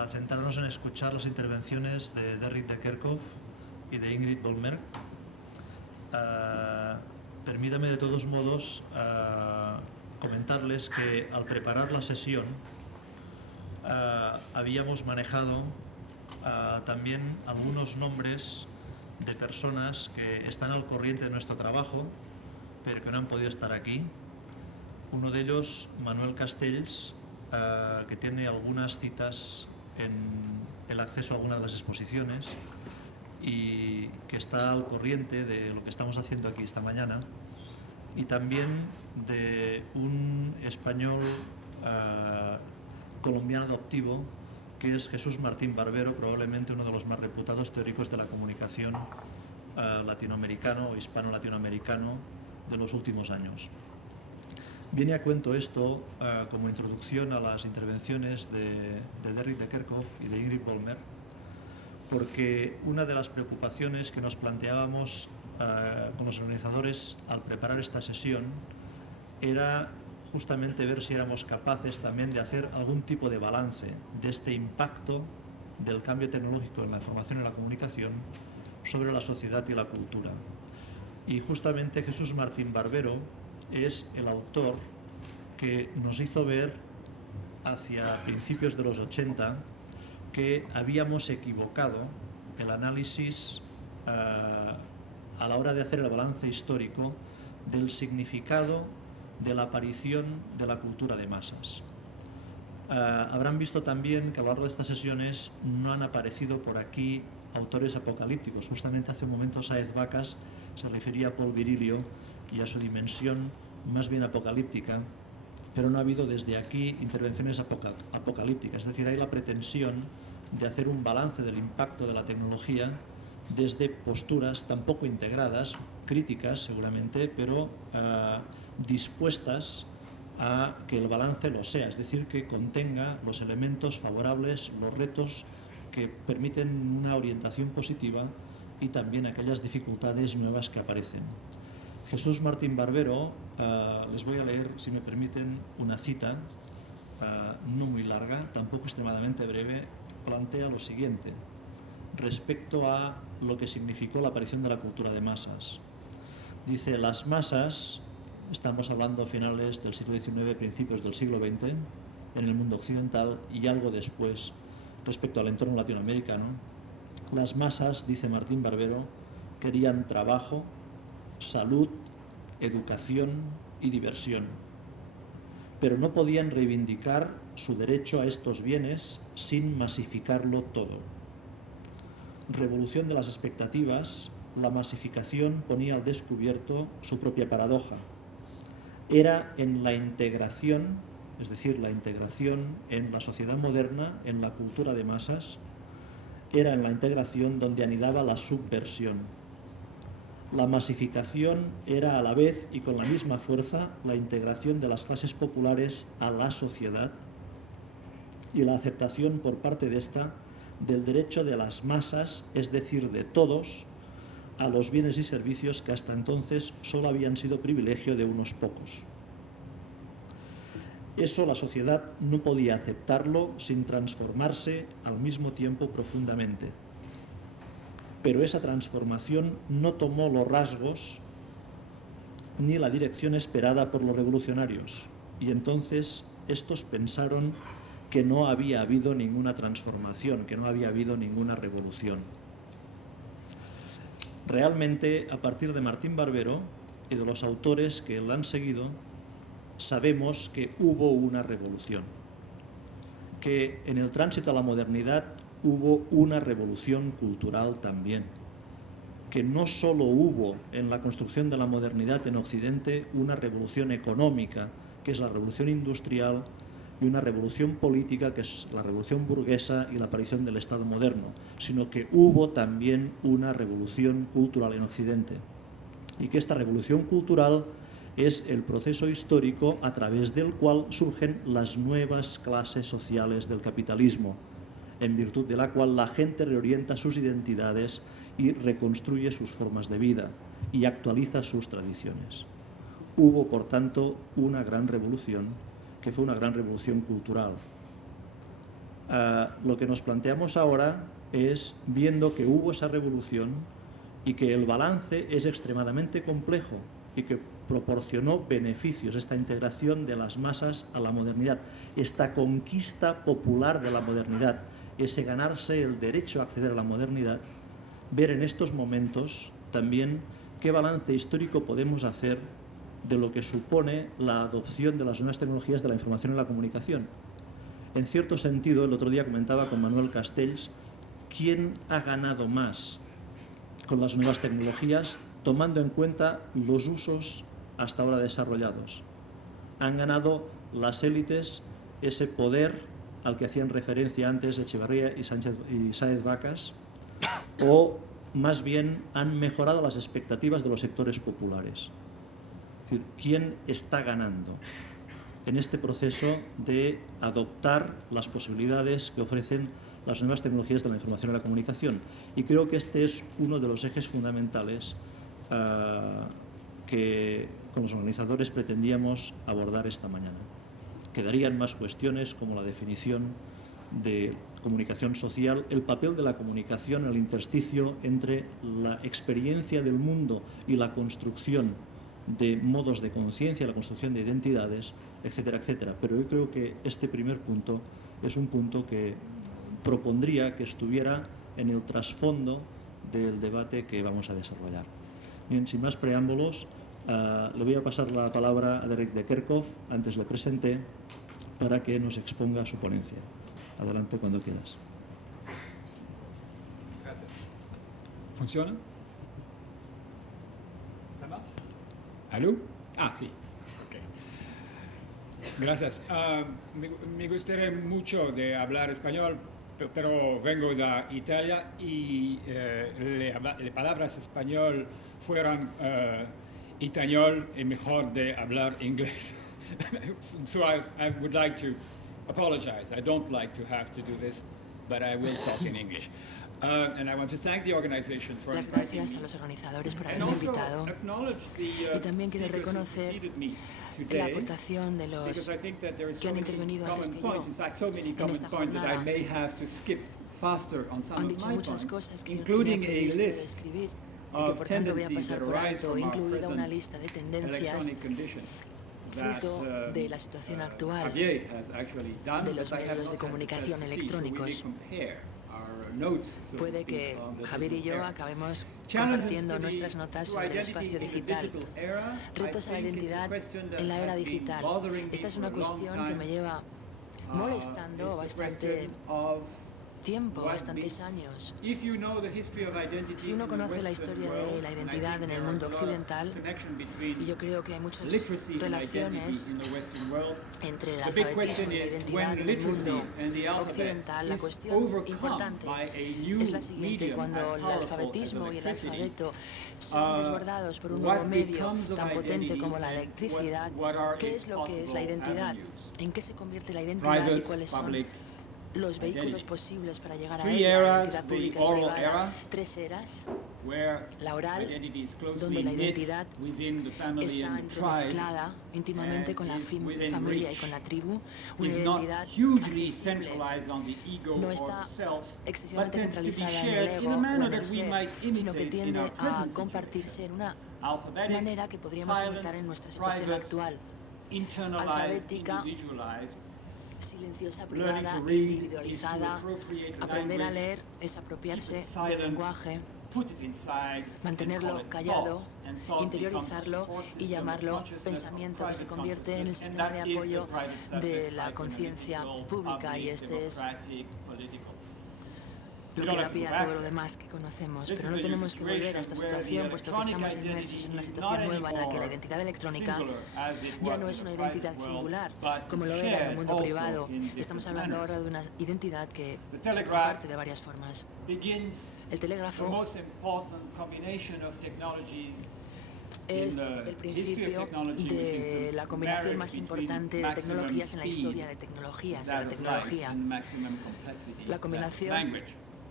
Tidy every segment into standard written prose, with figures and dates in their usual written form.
a centrarnos en escuchar las intervenciones de Derrick de Kerkhoff y de Ingrid Bolmer. Permítame de todos modos comentarles que al preparar la sesión habíamos manejado también algunos nombres de personas que están al corriente de nuestro trabajo, pero que no han podido estar aquí. Uno de ellos, Manuel Castells, que tiene algunas citas en el acceso a algunas de las exposiciones y que está al corriente de lo que estamos haciendo aquí esta mañana, y también de un español colombiano adoptivo, que es Jesús Martín Barbero, probablemente uno de los más reputados teóricos de la comunicación latinoamericano o hispano-latinoamericano de los últimos años. Viene a cuento esto como introducción a las intervenciones de Derrick de Kerkhoff y de Ingrid Bolmer, porque una de las preocupaciones que nos planteábamos con los organizadores al preparar esta sesión era justamente ver si éramos capaces también de hacer algún tipo de balance de este impacto del cambio tecnológico en la información y la comunicación sobre la sociedad y la cultura. Y justamente Jesús Martín Barbero es el autor que nos hizo ver hacia principios de los 80 que habíamos equivocado el análisis a la hora de hacer el balance histórico del significado de la aparición de la cultura de masas. Habrán visto también que a lo largo de estas sesiones no han aparecido por aquí autores apocalípticos. Justamente hace un momento Sáez Vacas se refería a Paul Virilio y a su dimensión más bien apocalíptica, pero no ha habido desde aquí intervenciones apocalípticas. Es decir, hay la pretensión de hacer un balance del impacto de la tecnología desde posturas tan poco integradas, críticas seguramente, pero dispuestas a que el balance lo sea, es decir, que contenga los elementos favorables, los retos que permiten una orientación positiva y también aquellas dificultades nuevas que aparecen. Jesús Martín Barbero, les voy a leer, si me permiten, una cita, no muy larga, tampoco extremadamente breve, plantea lo siguiente respecto a lo que significó la aparición de la cultura de masas. Dice, las masas, estamos hablando a finales del siglo XIX, principios del siglo XX, en el mundo occidental y algo después respecto al entorno latinoamericano, las masas, dice Martín Barbero, querían trabajo, salud, educación y diversión, pero no podían reivindicar su derecho a estos bienes sin masificarlo todo. Revolución de las expectativas, la masificación ponía al descubierto su propia paradoja. Era en la integración, es decir, la integración en la sociedad moderna, en la cultura de masas, era en la integración donde anidaba la subversión. La masificación era a la vez y con la misma fuerza la integración de las clases populares a la sociedad y la aceptación por parte de esta del derecho de las masas, es decir, de todos, a los bienes y servicios que hasta entonces solo habían sido privilegio de unos pocos. Eso la sociedad no podía aceptarlo sin transformarse al mismo tiempo profundamente. Pero esa transformación no tomó los rasgos ni la dirección esperada por los revolucionarios, y entonces estos pensaron que no había habido ninguna transformación, que no había habido ninguna revolución. Realmente, a partir de Martín Barbero y de los autores que la han seguido, sabemos que hubo una revolución, que en el tránsito a la modernidad hubo una revolución cultural también, que no solo hubo en la construcción de la modernidad en Occidente una revolución económica, que es la revolución industrial, y una revolución política, que es la revolución burguesa y la aparición del Estado moderno, sino que hubo también una revolución cultural en Occidente, y que esta revolución cultural es el proceso histórico a través del cual surgen las nuevas clases sociales del capitalismo, en virtud de la cual la gente reorienta sus identidades y reconstruye sus formas de vida y actualiza sus tradiciones. Hubo, por tanto, una gran revolución, que fue una gran revolución cultural. Lo que nos planteamos ahora es, viendo que hubo esa revolución y que el balance es extremadamente complejo y que proporcionó beneficios, esta integración de las masas a la modernidad, esta conquista popular de la modernidad, ese ganarse el derecho a acceder a la modernidad, ver en estos momentos también qué balance histórico podemos hacer de lo que supone la adopción de las nuevas tecnologías de la información y la comunicación. En cierto sentido, el otro día comentaba con Manuel Castells, ¿quién ha ganado más con las nuevas tecnologías tomando en cuenta los usos hasta ahora desarrollados? Han ganado las élites ese poder al que hacían referencia antes Echevarría y Sáez Vacas, o más bien han mejorado las expectativas de los sectores populares. Es decir, ¿quién está ganando en este proceso de adoptar las posibilidades que ofrecen las nuevas tecnologías de la información y la comunicación? Y creo que este es uno de los ejes fundamentales que con los organizadores pretendíamos abordar esta mañana. Quedarían más cuestiones como la definición de comunicación social, el papel de la comunicación, el intersticio entre la experiencia del mundo y la construcción de modos de conciencia, la construcción de identidades, etcétera, etcétera. Pero yo creo que este primer punto es un punto que propondría que estuviera en el trasfondo del debate que vamos a desarrollar. Bien, sin más preámbulos, le voy a pasar la palabra a Derek de Kerkhoff, antes le presenté, para que nos exponga su ponencia. Adelante cuando quieras. Gracias. ¿Funciona? ¿Ça marche? ¿Aló? Ah, sí. Okay. Gracias. Me gustaría mucho de hablar español, pero vengo de Italia y las palabras español fueron español y mejor de hablar inglés. So I would like to apologize. I don't like to have to do this, but I will talk in English. And I want to thank the organization for Las gracias a los organizadores por haberme invitado y también quiero reconocer la aportación de los que han intervenido antes que yo en esta jornada. Han dicho muchas cosas que yo tenía previsto describir y que por tanto voy a pasar por alto, incluida una lista de tendencias fruto de la situación actual de los medios de comunicación electrónicos. Puede que Javier y yo acabemos compartiendo nuestras notas sobre el espacio digital. Retos a la identidad en la era digital. Esta es una cuestión que me lleva molestando bastante tiempo, bastantes años. Si uno conoce la historia de la identidad en el mundo occidental, y yo creo que hay muchas relaciones entre el alfabetismo y la identidad en el mundo occidental, la cuestión importante es la siguiente: cuando el alfabetismo y el alfabeto son desbordados por un nuevo medio tan potente como la electricidad, ¿qué es lo que es la identidad? ¿En qué se convierte la identidad y cuáles son los vehículos posibles para llegar a ella? La identidad pública y privada. 3 eras: la oral, donde la identidad está entremezclada íntimamente con la familia y con la tribu, una identidad accesible, no está excesivamente centralizada en el ego o en el ser, sino que tiende a compartirse en una manera que podríamos imitar en nuestra situación actual, alfabética, silenciosa, privada, individualizada. Aprender a leer es apropiarse del lenguaje, mantenerlo callado, interiorizarlo y llamarlo pensamiento, que se convierte en el sistema de apoyo de la conciencia pública, y este es lo que da pie a todo lo demás que conocemos. Pero no tenemos que volver a esta situación, puesto que estamos inmersos en una situación nueva en la que la identidad electrónica ya no es una identidad singular, como lo era en el mundo privado. Estamos hablando ahora de una identidad que se comparte de varias formas. El telégrafo es el principio de la combinación más importante de tecnologías en la historia de tecnologías, de la tecnología. La combinación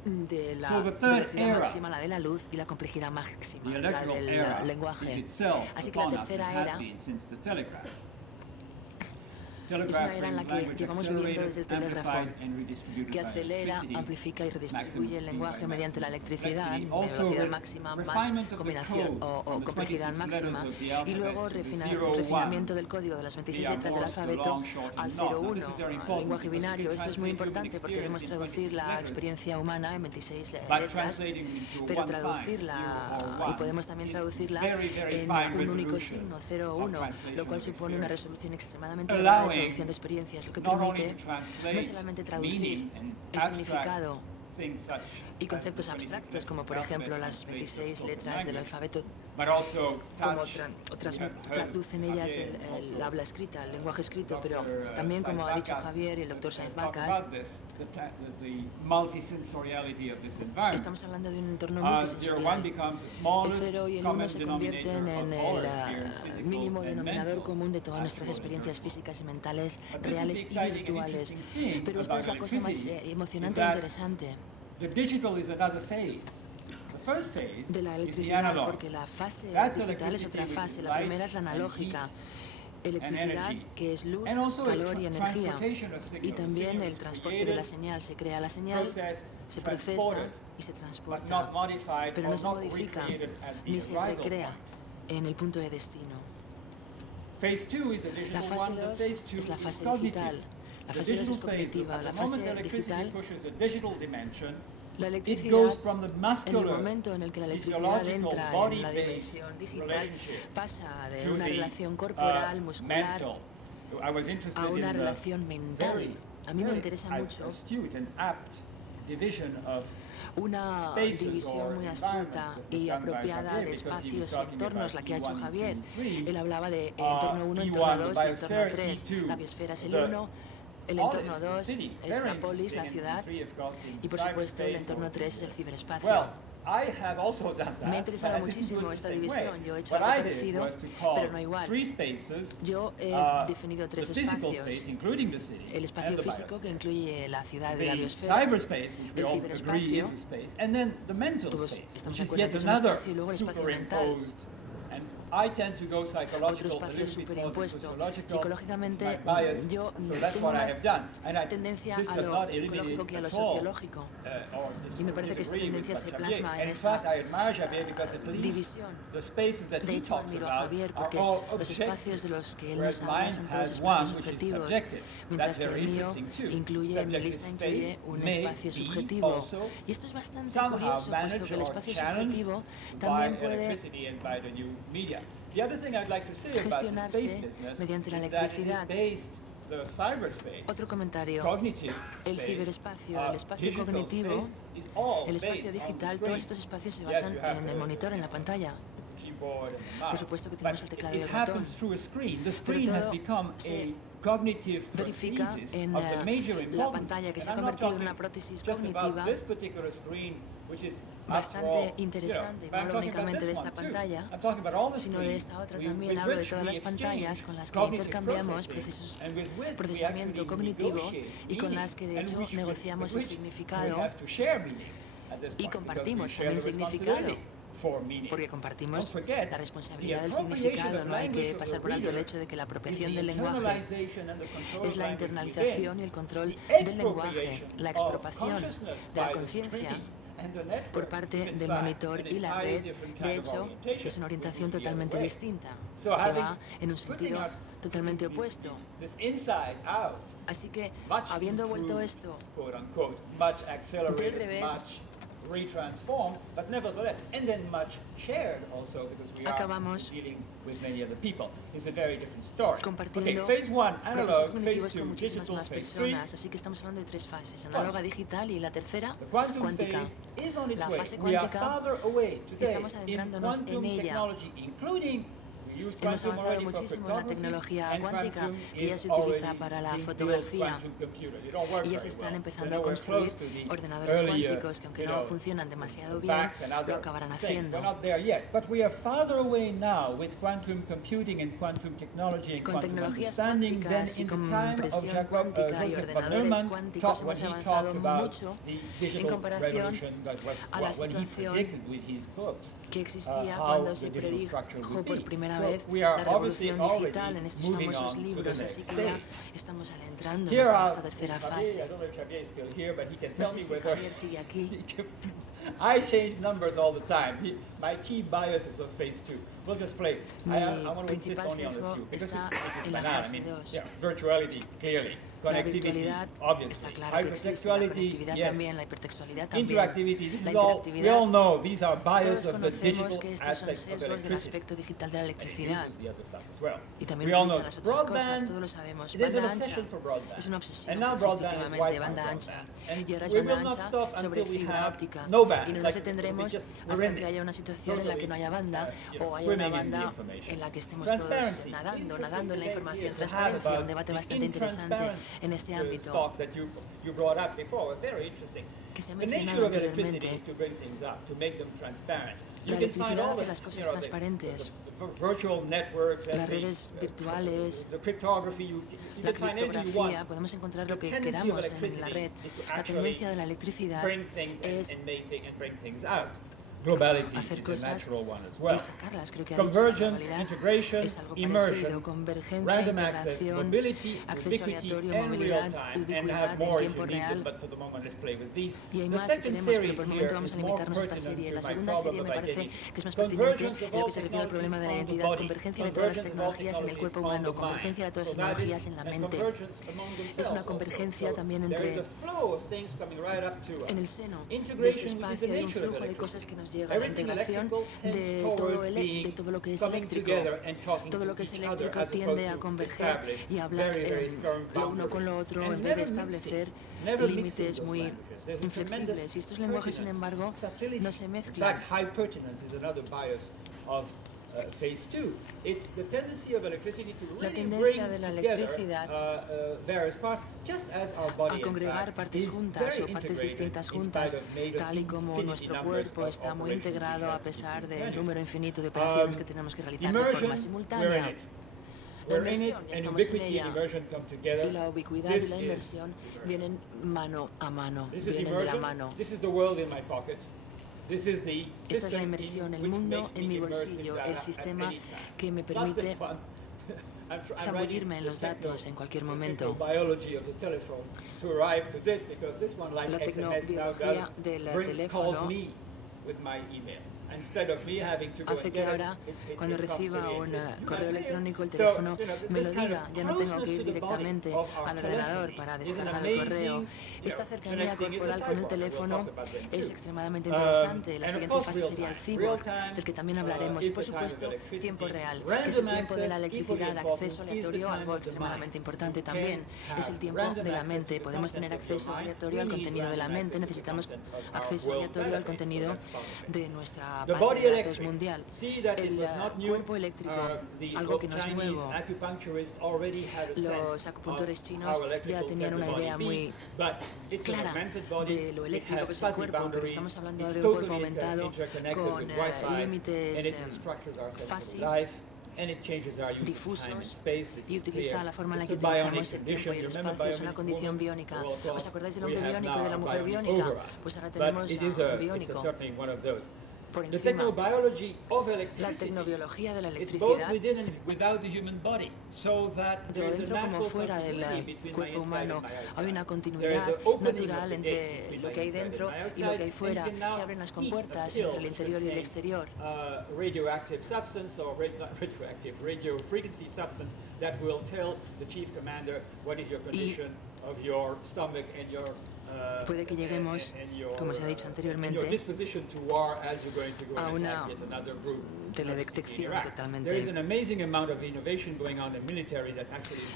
de la velocidad máxima, la de la luz, y la complejidad máxima, la del lenguaje. Así que la tercera era Es una era en la que llevamos viviendo desde el telégrafo, que acelera, amplifica y redistribuye el lenguaje mediante la electricidad, velocidad máxima más combinación o complejidad máxima, y luego refinamiento del código de las 26 letras del alfabeto al 01, al lenguaje binario. Esto es muy importante porque debemos traducir la experiencia humana en 26 letras, pero traducirla, y podemos también traducirla en un único signo, 0 o 1, lo cual supone una resolución extremadamente elevada de traducción de experiencias, lo que permite no solamente traducir el significado y conceptos abstractos, como por ejemplo las 26 letras del alfabeto, como traducen ellas el habla escrita, el lenguaje escrito, pero también, como ha dicho Javier y el doctor Sáenz Vacas, estamos hablando de un entorno multisensorial. El 0 y el 1 se convierten en el mínimo denominador común de todas nuestras experiencias físicas y mentales, reales y virtuales. Pero esta es la cosa más emocionante e interesante de la electricidad, porque la fase digital es otra fase. La primera es la analógica, electricidad, que es luz, calor y energía, y también el transporte de la señal. Se crea la señal, se procesa y se transporta, pero no se modifica ni se recrea en el punto de destino. La fase 2 es la fase digital. La fase 2 es cognitiva. La fase digital, la electricidad, en el momento en el que la electricidad entra en la dimensión digital, pasa de una relación corporal, muscular, a una relación mental. A mí me interesa mucho una división muy astuta y apropiada de espacios y entornos, la que ha hecho Javier. Él hablaba de entorno 1, entorno 2 y entorno 3. La biosfera es el 1, el entorno 2 es la polis, la ciudad, y por supuesto el entorno 3 es el ciberespacio. Me ha interesado muchísimo esta división. Yo he hecho algo parecido, pero no igual. Yo he definido 3 espacios: el espacio físico, que incluye la ciudad y la biosfera; el ciberespacio, todos estamos de acuerdo que es un espacio; y luego el espacio mental, otro espacio superimpuesto. Psicológicamente, yo tengo más tendencia a lo psicológico que a lo sociológico, y me parece que esta tendencia se plasma en esta división. De hecho, admiro a Javier porque los espacios de los que él nos habla son todos espacios subjetivos, mientras que el mío incluye, mi lista incluye un espacio subjetivo. Y esto es bastante curioso, puesto que el espacio subjetivo también puede gestionarse mediante la electricidad. Otro comentario: el ciberespacio, el espacio cognitivo, el espacio digital, todos estos espacios se basan en el monitor, en la pantalla. Por supuesto que tenemos el teclado y el ratón, pero todo se verifica en la pantalla, que se ha convertido en una prótesis cognitiva bastante interesante. Y no hablo únicamente de esta pantalla, sino de esta otra también. Hablo de todas las pantallas con las que intercambiamos procesamiento cognitivo y con las que de hecho negociamos el significado y compartimos también significado, porque compartimos la responsabilidad del significado. No hay que pasar por alto el hecho de que la apropiación del lenguaje es la internalización y el control del lenguaje, la expropiación de la conciencia por parte del monitor y la red. De hecho, es una orientación totalmente distinta, que va en un sentido totalmente opuesto. Así que, habiendo vuelto esto del revés, acabamos compartiendo procesos cognitivos con muchísimas más personas. Así que estamos hablando de 3 fases: análoga, digital y la tercera, cuántica. La fase cuántica, estamos adentrándonos en ella. Hemos avanzado muchísimo en la tecnología cuántica, y ella se utiliza para la fotografía, y ya se están empezando a construir ordenadores cuánticos que, aunque no funcionan demasiado bien, lo acabarán haciendo. Con tecnologías cuánticas y compresión cuántica y ordenadores cuánticos hemos avanzado mucho en comparación a la situación que existía cuando se predijo por primera vez vez la revolución digital en estos famosos libros, así que ya estamos adentrándonos en esta tercera fase. No sé si Javier sigue aquí. I change numbers all the time. My key bias is on phase 2. We'll just play. I want to insist only on a few because this is banana. I mean, yeah, virtuality, clearly. Connectivity, obviously. Hypertextuality, yes. Interactivity, this is all, we all know these are bias of the digital aspect of electricity. Digital de la electricidad. The other stuff as well. Y también We all know utiliza las otras cosas, broadband, todos lo sabemos. there's an Banda ancha obsession for broadband. es una obsesión And now que existe broadband is últimamente, Wi-Fi banda ancha. broadband. Y ahora es We banda will not ancha stop sobre until we fibra have óptica. no band. Y no nos Like, detendremos we're hasta in que it. haya una situación en la que no haya banda o haya swimming una in the banda information. en la que estemos todos Transparency. nadando en la información. Interesting Transparencia, un debate debate about bastante the interesante en este intransparent ámbito stock that you brought up before. Very interesting. que se ha The nature mencionado of electricity anteriormente. is to bring things up, to make them transparent. La You can find all electricidad hace the, las cosas you know, transparentes. the virtual networks and Las redes virtuales, the cryptography. You la can find anything you criptografía, want. podemos encontrar The lo que tendency of queramos en electricity la red. is to La actually tendencia de la electricidad bring things es and bring things out. Globality hacer is a cosas natural one as y well. sacarlas. Creo que ha dicho la Convergence, globalidad integration, es algo immersion, parecido. Convergencia, random access, integración, mobility, acceso ubiquity, aleatorio, and real movilidad, time, and ubicuidad have en more if tiempo you need real. them, but for the moment let's play with these. Y hay The más si second queremos, pero series por el here momento vamos is a more limitarnos a esta pertinent serie. to La my segunda problem serie of me parece identity. que es más pertinente Convergence of en lo all que se refiere al problema de la technologies on the identidad. body, Convergencia de todas las convergence of all tecnologías en el cuerpo technologies on humano, the mind. convergencia de todas las So that is- tecnologías en la and mente. convergence among Es themselves una also. convergencia So también there is entre a flow of things coming right up to us. en el seno de este Integration, which is the espacio hay un nature of flujo de electricity. cosas que nos llega, la Everything integración electrical tends de towards de todo lo que es coming eléctrico. together and talking Todo to lo que es each other eléctrico as opposed tiende a to converger establish y a hablar very, very firm lo uno con lo boundaries. otro And en vez de never establecer never mixing límites those muy languages. There's a inflexibles. tremendous Y estos lenguajes, sin pertinence, embargo, subtlety. no se In mezclan. fact, high pertinence is another bias of phase 2. It's the tendency of electricity to La really tendencia bring de la together electricidad various parts, just as our body, a congregar in fact, partes is juntas very o partes integrated distintas in juntas, spite of made of tal y como infinity nuestro numbers cuerpo of está muy operations we integrado have a pesar in del simultaneous. número infinito de operaciones que tenemos que realizar de Immersion, forma we're in simultánea. it. La We're in it, inmersión, ya and estamos en ubiquity ella. and immersion come together. Y la ubicuidad This y la is inmersión vienen mano a mano, This is vienen de la immersion. mano. This is the world in my pocket. This is the Esta es la system inmersión, el which mundo makes en me mi immersed in bolsillo, data el at sistema any time. que me Plus this permite one. I'm zambullirme en writing los the datos en cualquier technical momento. biology of the telephone to arrive to this because this one, like La SMS now does, tecnobiología del calls teléfono me with my email. Instead of me having to go hace and que get ahora, it cuando comes to reciba me and un says, "You correo have mail." electrónico, el So, teléfono you know, me this lo kind diga, of ya no tengo closeness que to ir the body directamente of our al ordenador telephony para is an descargar el correo. amazing, Esta the cercanía next thing is the corporal con el cyborg, teléfono we'll talk about them es too. extremadamente interesante. La And of siguiente course, fase real sería el time. cyborg, Real time, del que también hablaremos. Y is por the time of supuesto, electricity. tiempo real, que es el Random tiempo de la access, electricidad, equally acceso important, is the aleatorio, time algo of the extremadamente mind. importante You también. can Es el have tiempo random de la access mente. to the Podemos tener content of your acceso mind. aleatorio We al need contenido de la random mente. access to the Necesitamos content of our acceso world aleatorio al database, so contenido that's part of it. de nuestra The base body de datos electric. mundial. See that it El was not new. cuerpo eléctrico, The algo que no es Chinese nuevo. acupuncturists already had a Los sense acupuntores of chinos how electrical ya tenían can the una body idea be, muy but it's an clara augmented body. de lo It eléctrico has que es el fuzzy cuerpo, pero boundaries. estamos hablando It's de un cuerpo totally aumentado interconnected con with Wi-Fi, límites and it restructures our sense fuzzy, of life. And it changes our use of time and difusos space. This y is utiliza clear. la forma en la It's que a bionic utilizamos el tiempo condition. y el You remember espacio. Es una bionic condición woman? biónica. Well, of ¿Os course, acordáis del we hombre have biónico y now de la a mujer bionic biónica? over us. Pues ahora But tenemos it a is un it's biónico certainly one of those. por The encima. technobiology of La electricity tecnobiología de la is both electricidad, within and without the human body, so that tanto there is a dentro como natural fuera del continuity between my cuerpo inside humano, and my outside. hay una There is continuidad an opening of natural the entre gates between lo my que hay inside and dentro my y lo outside, que hay fuera. and you can Se now abren las eat a compuertas pill entre el which interior y el contains, exterior. radioactive substance or not radioactive, radio frequency substance that will tell the chief commander what is your condition of your stomach and your Puede que lleguemos, como se ha dicho anteriormente, a una teledetección totalmente.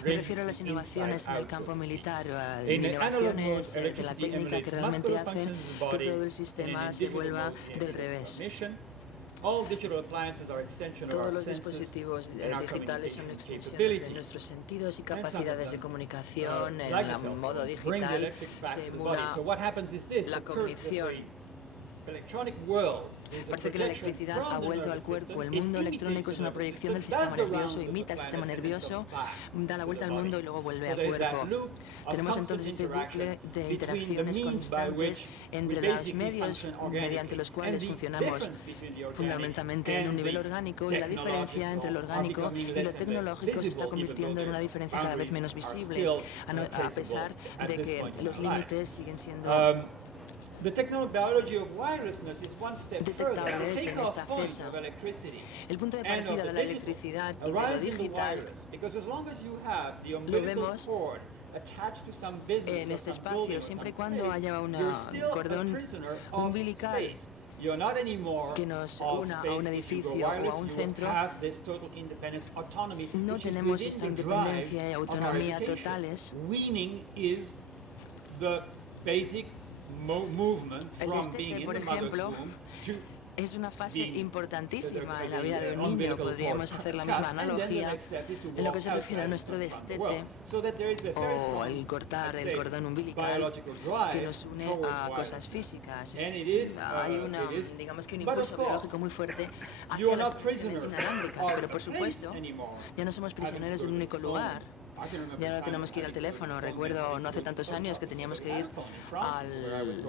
Me refiero a las innovaciones en el campo militar, innovaciones de la técnica que realmente hacen que todo el sistema se vuelva del revés. Todos los dispositivos digitales son extensiones de nuestros sentidos y capacidades de comunicación. En el modo digital se emula la cognición Parece que la electricidad ha vuelto al cuerpo. El mundo electrónico es una proyección del sistema nervioso, imita el sistema nervioso, da la vuelta al mundo y luego vuelve al cuerpo. Tenemos entonces este bucle de interacciones constantes entre los medios mediante los cuales funcionamos fundamentalmente en un nivel orgánico, y la diferencia entre lo orgánico y lo tecnológico se está convirtiendo en una diferencia cada vez menos visible, a pesar de que los límites siguen siendo detectables en esta fesa. El punto de partida de la electricidad y de lo digital lo vemos en este espacio, siempre y cuando haya un cordón umbilical que nos una a un edificio o a un centro. No tenemos esta independencia y autonomía totales. El destete, por ejemplo, es una fase importantísima en la vida de un niño. Podríamos hacer la misma analogía en lo que se refiere a nuestro destete o el cortar el cordón umbilical que nos une a cosas físicas. Hay digamos que un impulso biológico muy fuerte hacia las conexiones inalámbricas, pero por supuesto ya no somos prisioneros de un único lugar. Ya no tenemos que ir al teléfono. Recuerdo no hace tantos años que teníamos que ir al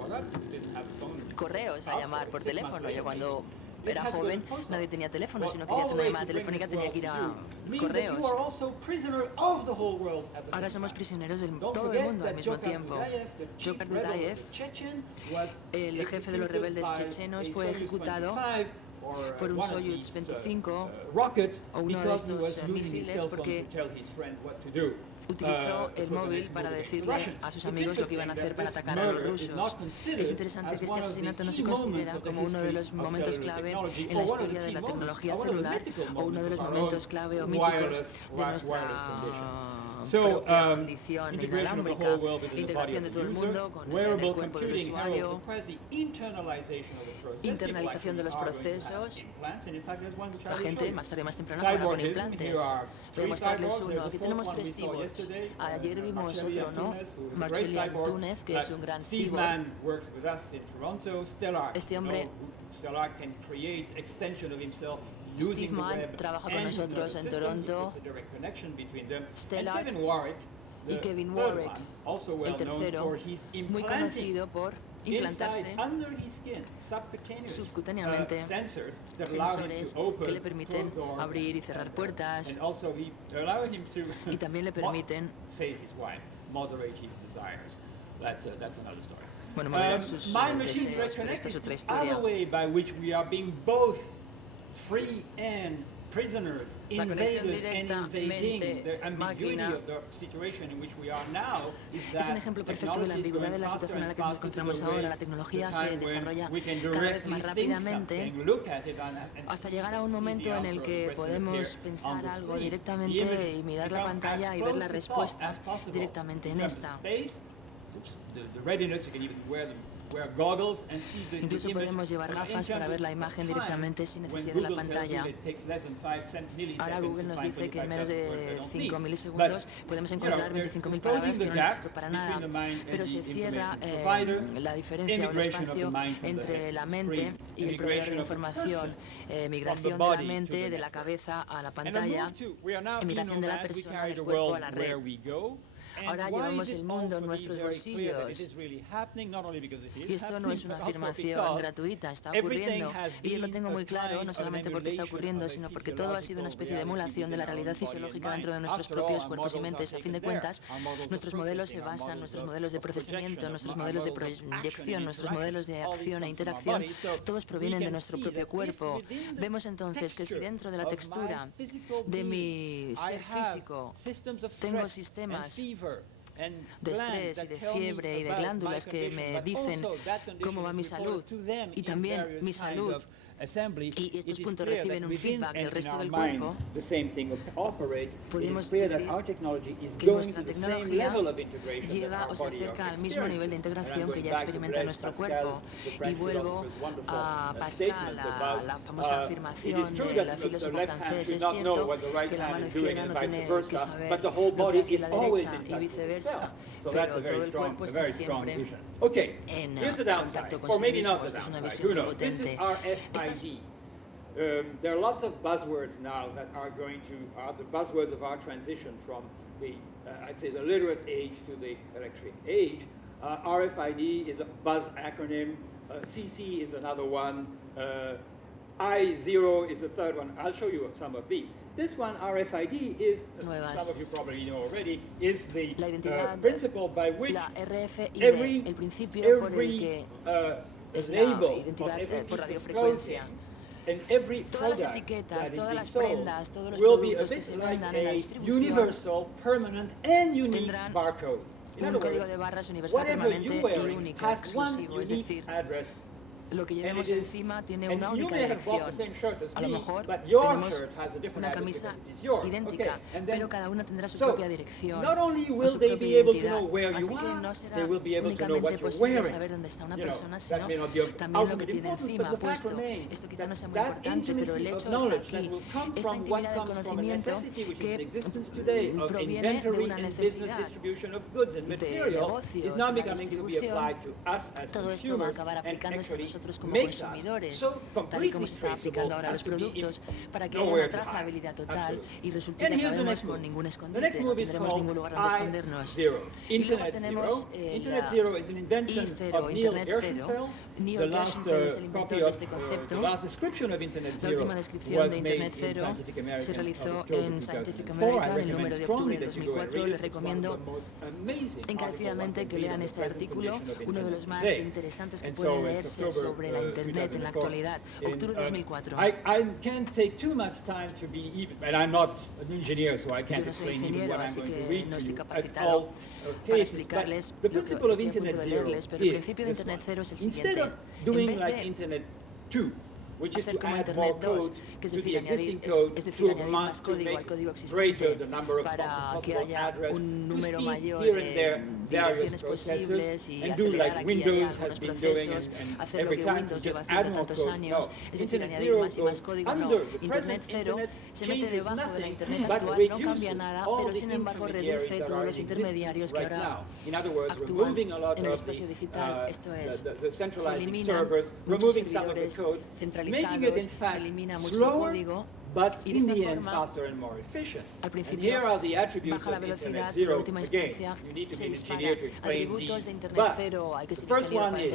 correos a llamar por teléfono. Yo cuando era joven nadie tenía teléfono. Si no quería hacer una llamada telefónica tenía que ir a correos. Ahora somos prisioneros de todo el mundo al mismo tiempo. Dzhokhar Dudayev, el jefe de los rebeldes chechenos, fue ejecutado por un Soyuz 25 o uno de estos misiles porque utilizó el móvil para decirle a sus amigos lo que iban a hacer para atacar a los rusos. Es interesante que este asesinato no se considera como uno de los momentos clave en la historia de la tecnología celular o uno de los momentos clave o míticos de nuestra propia condición inalámbrica, integración de todo el mundo en el cuerpo del usuario, internalización de los procesos. La gente más tarde más temprano acabará con implantes. Voy a mostrarles uno. Aquí tenemos 3 cyborgs. Ayer vimos otro, ¿no? Marcellian Túnez, que es un gran cyborg. Este hombre, Steve Mann, trabaja con nosotros en Toronto. Stellar y Kevin Warwick, el tercero, muy conocido por implantarse subcutáneamente sensores que le permiten abrir y cerrar puertas y también le permiten moderar sus deseos, pero esta es otra historia. La conexión directa mente-máquina es un ejemplo perfecto de la ambigüedad de la situación en la que nos encontramos ahora. La tecnología se desarrolla cada vez más rápidamente hasta llegar a un momento en el que podemos pensar algo directamente y mirar la pantalla y ver la respuesta directamente en esta. Incluso podemos llevar gafas para ver la imagen directamente sin necesidad de la pantalla. Ahora Google nos dice que en menos de 5 milisegundos podemos encontrar 25.000 palabras que no necesito para nada, pero se cierra la diferencia o el espacio entre la mente y el proveedor de información. Migración de la mente, de la cabeza a la pantalla, migración de la persona del cuerpo a la red. Ahora llevamos el mundo en nuestros bolsillos. Y esto no es una afirmación gratuita, está ocurriendo. Y yo lo tengo muy claro, no solamente porque está ocurriendo, sino porque todo ha sido una especie de emulación de la realidad fisiológica dentro de nuestros propios cuerpos y mentes. A fin de cuentas, nuestros modelos se basan, nuestros modelos de procesamiento, nuestros modelos de proyección, nuestros modelos de acción e interacción, todos provienen de nuestro propio cuerpo. Vemos entonces que si dentro de la textura de mi ser físico tengo sistemas de estrés y de fiebre y de glándulas que me dicen cómo va mi salud y también mi salud y estos puntos reciben un feedback del resto del cuerpo, podemos decir que nuestra tecnología llega o se acerca al mismo nivel de integración que ya experimenta nuestro cuerpo. Y vuelvo a Pascal, a la famosa afirmación del filósofo francés: es cierto que la mano izquierda no tiene que saber lo que hace la derecha y viceversa, pero todo el cuerpo está siempre en contacto con sí mismo. Esta es una visión muy potente. There are lots of buzzwords now that are going to the buzzwords of our transition from the I'd say the literate age to the electric age. RFID is a buzz acronym. CC is another one. I0 is the third one. I'll show you some of these. This one, RFID, is, some of you probably know already, is the principle by which every label of every piece of clothing and every product that is being sold will be a bit like a universal, permanent, and unique barcode. In other words, whatever you wear has one unique address. Lo que llevemos encima tiene una única dirección. A lo mejor tenemos una camisa idéntica, pero cada una tendrá su propia dirección o su propia identidad. Así que no será únicamente posible saber dónde está una persona, sino también lo que tiene encima puesto. Esto quizá no sea muy importante, pero el hecho está aquí. Esta intimidad del conocimiento que proviene de una necesidad de negocios, de distribución, todo esto va a acabar aplicándose a nosotros como consumidores, tal y como se está aplicando ahora a los productos, para que haya una trazabilidad total y resulte que acabemos con ningún escondite, no tendremos ningún lugar donde escondernos. Y luego tenemos Internet Zero, Internet Zero. Neil Gershenfeld es el inventor de este concepto. La última descripción de Internet Zero se realizó en Scientific American el número de octubre de 2004. Les recomiendo encarecidamente que lean este artículo, uno de los más interesantes que pueden leerse sobre la Internet en la actualidad, octubre de 2004. I can't take too much time to be even, and I'm not an engineer, so I can't explain even what I'm going to read to you at all cases. But the principle of Internet Zero is this one. Instead of doing like Internet 2, which is to add more code to the existing code to amount to make greater the number of possible addresses, to speed here and there various processes, and do like Windows has been doing, and every time to just add more code. No, Internet Zero goes under the present Internet, changes nothing, but reduces all the intermediaries that are in existence right now. In other words, removing a lot of the centralizing servers, removing some of the code, making it in fact slower, but in the end faster and more efficient. And here are the attributes of Internet Zero. Again, you need to be an engineer to explain these. But the first one is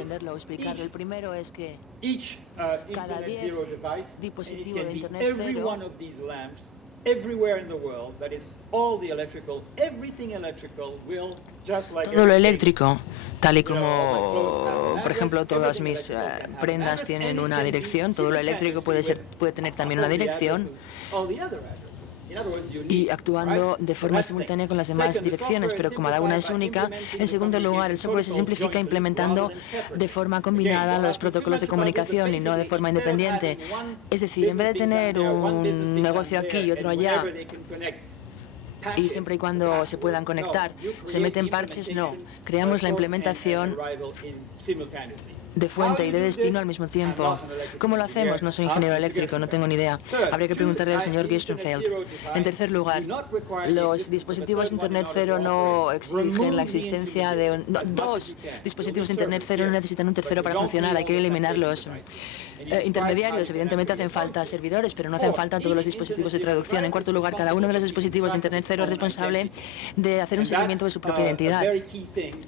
each Internet Zero device, and it can be every one of these lamps, everywhere in the world, that is all the electrical, everything electrical will just like todo lo eléctrico, tal y como, por ejemplo, todas mis prendas tienen una dirección, todo lo eléctrico puede tener también una dirección y actuando de forma simultánea con las demás direcciones, pero como cada una es única. En segundo lugar, el software se simplifica implementando de forma combinada los protocolos de comunicación y no de forma independiente. Es decir, en vez de tener un negocio aquí y otro allá, y siempre y cuando se puedan conectar, se meten parches, no. Creamos la implementación de fuente y de destino al mismo tiempo. ¿Cómo lo hacemos? No soy ingeniero eléctrico, no tengo ni idea. Habría que preguntarle al señor Gershenfeld. En tercer lugar, los dispositivos Internet Cero no exigen la existencia de dos dispositivos Internet Cero, no necesitan un tercero para funcionar, hay que eliminarlos. Intermediarios, evidentemente hacen falta servidores, pero no hacen falta todos los dispositivos de traducción. En cuarto lugar, cada uno de los dispositivos de Internet Cero es responsable de hacer un seguimiento de su propia identidad.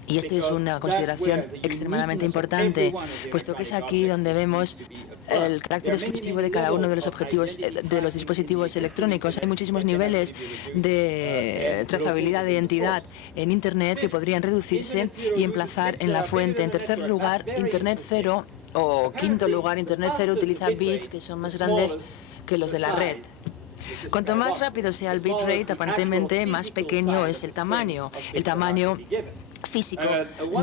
Y esto es una consideración extremadamente importante, puesto que es aquí donde vemos el carácter exclusivo de cada uno de los objetivos de los dispositivos electrónicos. Hay muchísimos niveles de trazabilidad de identidad en Internet que podrían reducirse y emplazar en la fuente. En tercer lugar, Internet Cero, o quinto lugar, Internet Cero utiliza bits que son más grandes que los de la red. Cuanto más rápido sea el bitrate, aparentemente más pequeño es el tamaño. El tamaño físico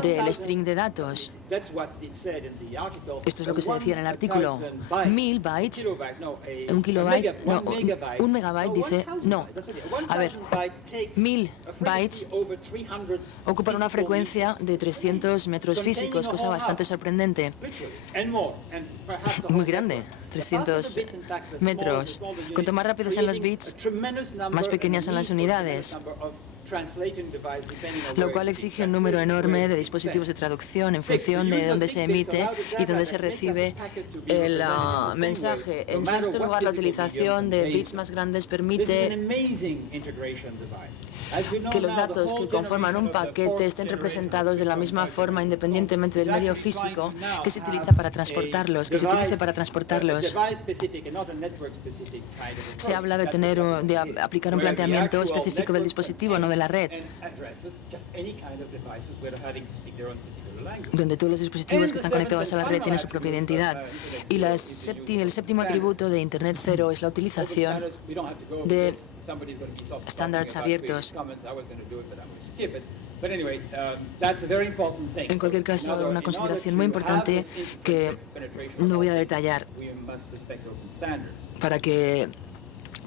del string de datos. Esto es lo que se decía en el artículo. 1000 bytes, un kilobyte, no, un megabyte dice, no. A ver, 1000 bytes ocupan una frecuencia de 300 metros físicos, cosa bastante sorprendente. Muy grande, 300 metros. Cuanto más rápidos sean los bits, más pequeñas son las unidades, lo cual exige un número enorme de dispositivos de traducción en función de dónde se emite y dónde se recibe el mensaje. En sexto lugar, la utilización de bits más grandes permite que los datos que conforman un paquete estén representados de la misma forma independientemente del medio físico que se utiliza para transportarlos, Se habla de aplicar un planteamiento específico del dispositivo, no de la red, donde todos los dispositivos que están conectados a la red tienen su propia identidad. Y el séptimo atributo de Internet Cero es la utilización de estándares abiertos. En cualquier caso, una consideración muy importante que no voy a detallar. Para que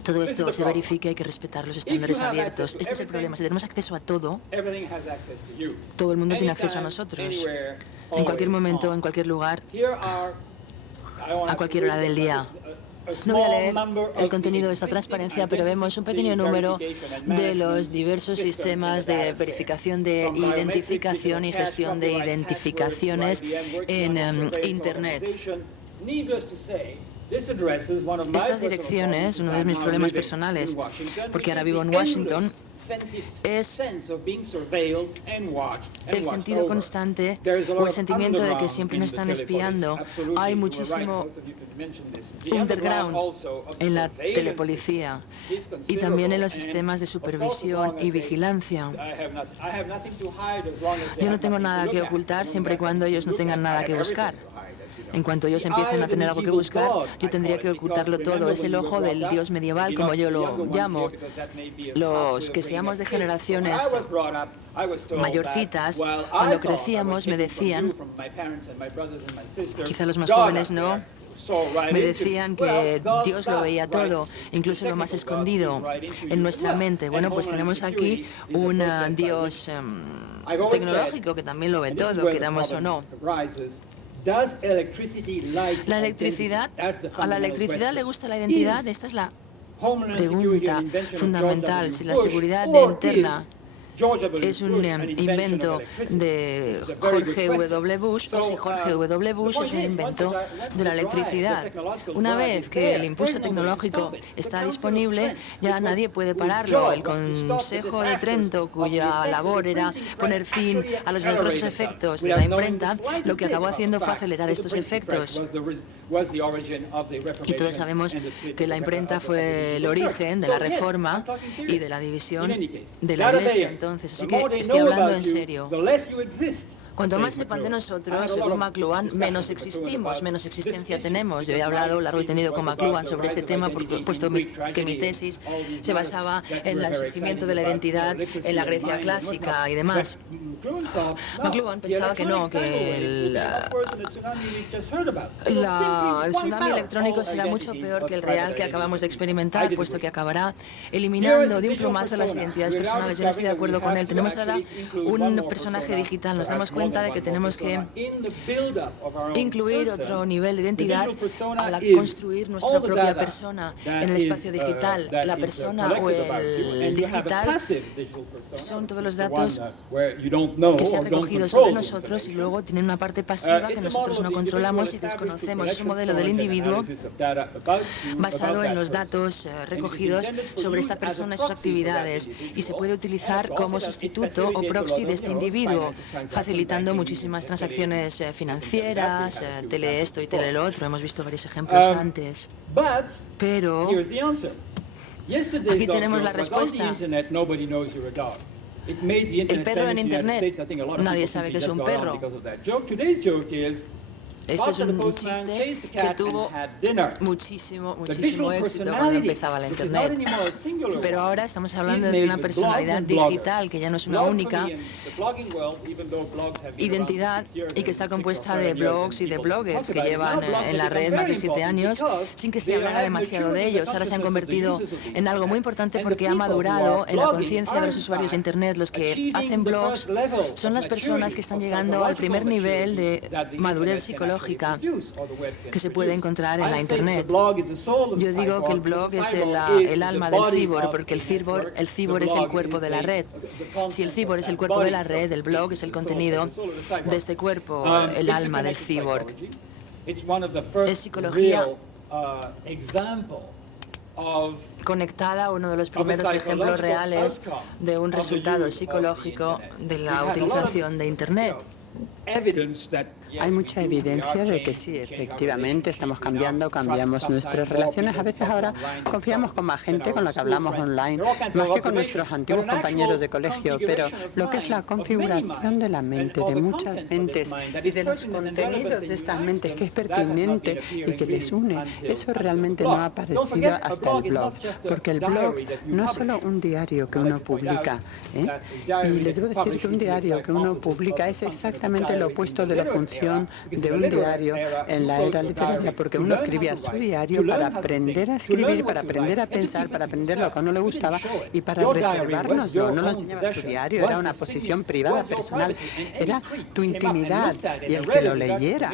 todo esto se verifique, hay que respetar los estándares abiertos. Este es el problema. Si tenemos acceso a todo, todo el mundo tiene acceso a nosotros. En cualquier momento, en cualquier lugar, a cualquier hora del día. No voy a leer el contenido de esta transparencia, pero vemos un pequeño número de los diversos sistemas de verificación de identificación y gestión de identificaciones en Internet. Estas direcciones, uno de mis problemas personales, porque ahora vivo en Washington, es el sentido constante o el sentimiento de que siempre nos están espiando. Hay muchísimo underground en la telepolicía y también en los sistemas de supervisión y vigilancia. Yo no tengo nada que ocultar siempre y cuando ellos no tengan nada que buscar. En cuanto ellos empiecen a tener algo que buscar, yo tendría que ocultarlo todo. Es el ojo del dios medieval, como yo lo llamo. Los que seamos de generaciones mayorcitas, cuando crecíamos me decían, quizá los más jóvenes no, me decían que Dios lo veía todo, incluso lo más escondido en nuestra mente. Bueno, pues tenemos aquí un Dios tecnológico que también lo ve todo, queramos o no. La electricidad, ¿a la electricidad le gusta la identidad? Esta es la pregunta fundamental. Si la seguridad interna es un invento de George W. Bush o si George W. Bush es un invento de la electricidad. Una vez que el impulso tecnológico está disponible, ya nadie puede pararlo. El Consejo de Trento, cuya labor era poner fin a los desastrosos efectos de la imprenta, lo que acabó haciendo fue acelerar estos efectos. Y todos sabemos que la imprenta fue el origen de la reforma y de la división de la Iglesia. Entonces, así que estoy hablando en serio. Cuanto más sepan de nosotros, según McLuhan, menos existimos, menos existencia tenemos. Yo he hablado largo y tendido con McLuhan sobre este tema, puesto que mi tesis se basaba en el surgimiento de la identidad en la Grecia clásica y demás. McLuhan pensaba que no, que el tsunami electrónico será mucho peor que el real que acabamos de experimentar, puesto que acabará eliminando de un plumazo las identidades personales. Yo no estoy de acuerdo con él. Tenemos ahora un personaje digital, nos damos cuenta de que tenemos que incluir otro nivel de identidad al construir nuestra propia persona en el espacio digital. La persona o el digital son todos los datos que se han recogido sobre nosotros y luego tienen una parte pasiva que nosotros no controlamos y desconocemos. Es un modelo del individuo basado en los datos recogidos sobre esta persona y sus actividades y se puede utilizar como sustituto o proxy de este individuo, facilitando muchísimas transacciones financieras, tele esto y tele lo otro. Hemos visto varios ejemplos antes. Pero aquí tenemos la respuesta. El perro en Internet, nadie sabe que es un perro. Este es un chiste que tuvo muchísimo éxito cuando empezaba la Internet. Pero ahora estamos hablando de una personalidad digital que ya no es una única identidad y que está compuesta de blogs y de bloggers que llevan en la red más de 7 años sin que se hablara demasiado de ellos. Ahora se han convertido en algo muy importante porque ha madurado en la conciencia de los usuarios de Internet. Los que hacen blogs son las personas que están llegando al primer nivel de madurez psicológica que se puede encontrar en la Internet. Yo digo que el blog es el alma del cibor, porque el cibor es el cuerpo de la red. Si el cibor es el cuerpo de la red, el blog es el contenido de este cuerpo, el alma del cibor. Es psicología conectada a uno de los primeros ejemplos reales de un resultado psicológico de la utilización de Internet. Hay mucha evidencia de que sí, efectivamente, estamos cambiamos nuestras relaciones. A veces ahora confiamos con más gente con la que hablamos online, más que con nuestros antiguos compañeros de colegio, pero lo que es la configuración de la mente, de muchas mentes, y de los contenidos de estas mentes, que es pertinente y que les une, eso realmente no ha aparecido hasta el blog, porque el blog no es solo un diario que uno publica, y les debo decir que un diario que uno publica es exactamente lo opuesto de la función de un diario en la era literaria, porque uno escribía su diario para aprender a escribir, para aprender a pensar, para aprender lo que a uno le gustaba y para reservárnoslo. No lo enseñabas tu diario, era una posición privada, personal, era tu intimidad, y el que lo leyera,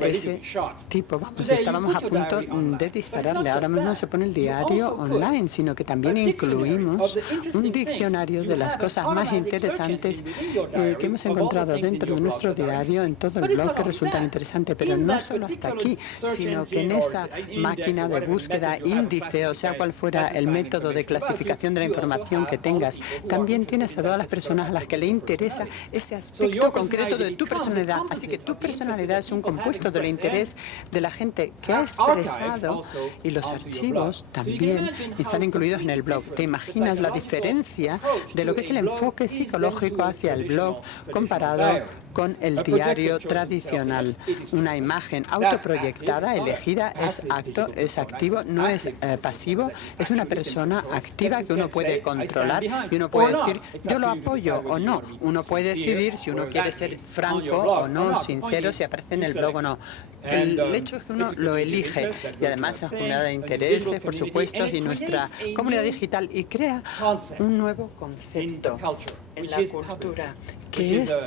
ese tipo, estábamos a punto de dispararle. Ahora mismo se pone el diario online, sino que también incluimos un diccionario de las cosas más interesantes que hemos encontrado dentro de nuestro diario, en todo el blog, que resultan interesantes, pero no solo hasta aquí, sino que en esa máquina de búsqueda, índice, o sea, cual fuera el método de clasificación de la información que tengas, también tienes a todas las personas a las que le interesa ese aspecto concreto de tu personalidad. Así que tu personalidad es un compuesto del interés de la gente que ha expresado, y los archivos también están incluidos en el blog. ¿Te imaginas la diferencia de lo que es el enfoque psicológico hacia el blog comparado con el diario tradicional? Una imagen autoproyectada, elegida, es activo, no es pasivo, es una persona activa que uno puede controlar y uno puede decir yo lo apoyo o no. Uno puede decidir si uno quiere ser franco o no, sincero, si aparece en el blog o no. El hecho es que uno lo elige, y además es una de intereses, por supuesto, y nuestra comunidad digital, y crea un nuevo concepto en la cultura, que es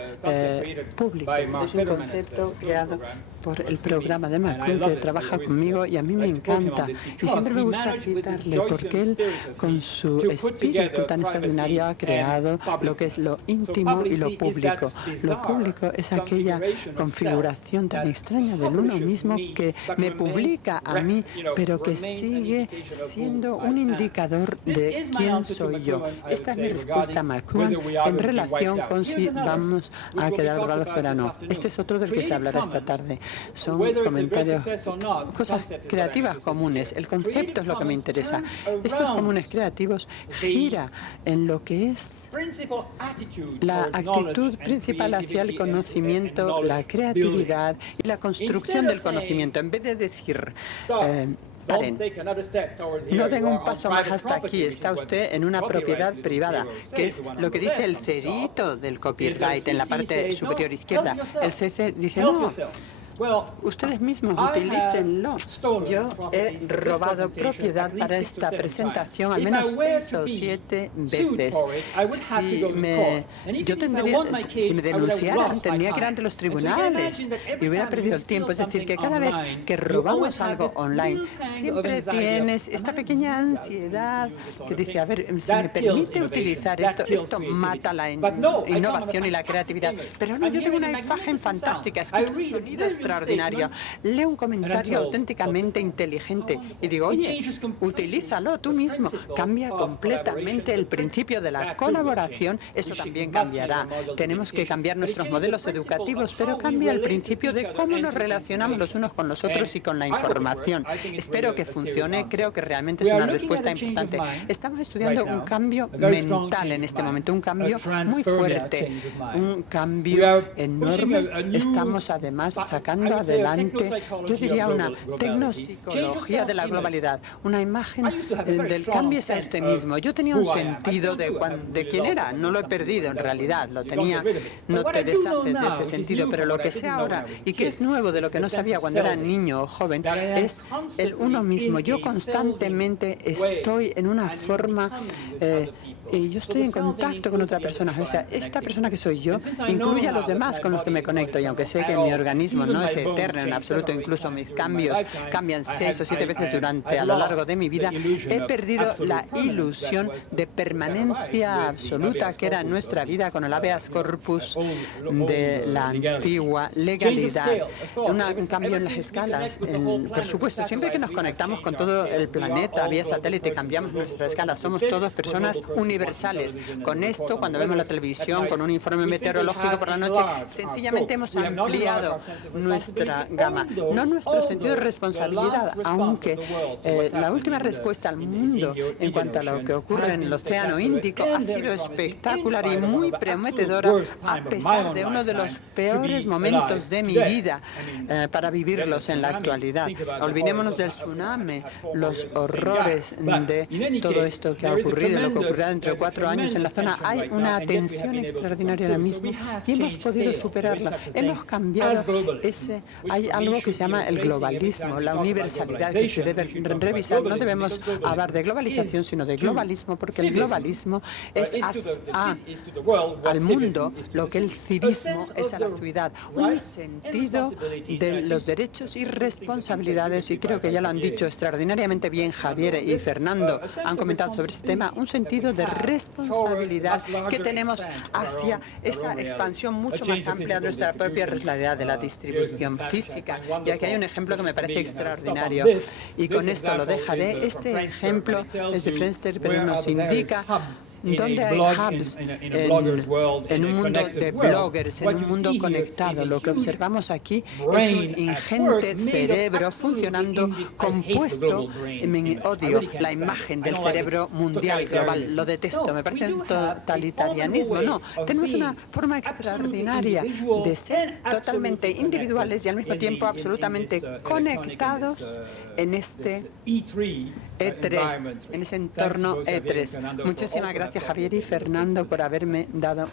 público. Es un concepto creado por el programa de Macron, que trabaja conmigo, y a mí me encanta. Y siempre me gusta citarle, porque él, con su espíritu tan extraordinario, ha creado lo que es lo íntimo y lo público. Lo público es aquella configuración tan extraña del uno mismo que me publica a mí, pero que sigue siendo un indicador de quién soy yo. Esta es mi respuesta a Macron en relación con si vamos a quedar borrados fuera o no. Este es otro del que se hablará esta tarde. Son comentarios, cosas creativas comunes. El concepto es lo que me interesa. Estos comunes creativos gira en lo que es la actitud principal hacia el conocimiento, la creatividad y la construcción del conocimiento. En vez de decir paren, no den un paso más hasta aquí, está usted en una propiedad privada, que es lo que dice el cerito del copyright en la parte superior izquierda. El CC dice no. Ustedes mismos utilícenlo. Yo he robado propiedad para esta presentación al menos 6 o 7 veces. Si me denunciaran, tendría que ir ante los tribunales y hubiera perdido el tiempo. Es decir, que cada vez que robamos algo online, siempre tienes esta pequeña ansiedad que dice, a ver, si me permite utilizar esto mata la innovación y la creatividad. Pero no, yo tengo una imagen fantástica, escucho un sonido extraordinario, leo un comentario auténticamente inteligente y digo, oye, utilízalo tú mismo. Cambia completamente el principio de la colaboración. Eso también cambiará. Tenemos que cambiar nuestros modelos educativos, pero cambia el principio de cómo nos relacionamos los unos con los otros y con la información. Espero que funcione. Creo que realmente es una respuesta importante. Estamos estudiando un cambio mental en este momento, un cambio muy fuerte, un cambio enorme. Estamos además sacando llevando adelante, yo diría, una tecnopsicología de la globalidad, una imagen del cambio a este mismo. Yo tenía un sentido de quién era, no lo he perdido en realidad, lo tenía, no te deshaces de ese sentido, pero lo que sé ahora y que es nuevo de lo que no sabía cuando era niño o joven es el uno mismo. Yo constantemente estoy en una forma y yo estoy en contacto con otra persona. O sea, esta persona que soy yo incluye a los demás con los que me conecto. Y aunque sé que mi organismo no es eterno en absoluto, incluso mis cambios cambian 6 o 7 veces a lo largo de mi vida, he perdido la ilusión de permanencia absoluta que era nuestra vida con el habeas corpus de la antigua legalidad. Un cambio en las escalas. Por supuesto, siempre que nos conectamos con todo el planeta vía satélite, cambiamos nuestra escala. Somos todos personas universales. Con esto, cuando vemos la televisión, con un informe meteorológico por la noche, sencillamente hemos ampliado nuestra gama, no nuestro sentido de responsabilidad, aunque la última respuesta al mundo en cuanto a lo que ocurre en el Océano Índico ha sido espectacular y muy prometedora, a pesar de uno de los peores momentos de mi vida para vivirlos en la actualidad. Olvidémonos del tsunami, los horrores de todo esto que ha ocurrido, lo que ocurrirá dentro de 4 años en la zona. Hay una tensión extraordinaria ahora mismo y hemos podido superarla. Hemos cambiado hay algo que se llama el globalismo, la universalidad que se debe revisar. No debemos hablar de globalización, sino de globalismo, porque el globalismo es al mundo lo que el civismo es a la ciudad. Un sentido de los derechos y responsabilidades, y creo que ya lo han dicho extraordinariamente bien Javier y Fernando, han comentado sobre este tema, un sentido de responsabilidad que tenemos hacia esa expansión mucho más amplia de nuestra propia realidad, de la distribución física. Y aquí hay un ejemplo que me parece extraordinario, y con esto lo dejaré. Este ejemplo es de Friendster, pero nos indica donde hay hubs en un mundo de bloggers, en un mundo conectado. Lo que observamos aquí es un ingente cerebro funcionando compuesto. Me odio la imagen del cerebro mundial global, lo detesto, me parece un totalitarianismo. No, tenemos una forma extraordinaria de ser totalmente individuales y al mismo tiempo absolutamente conectados en este E3, en ese entorno E3. Muchísimas gracias, Javier y Fernando, por haberme dado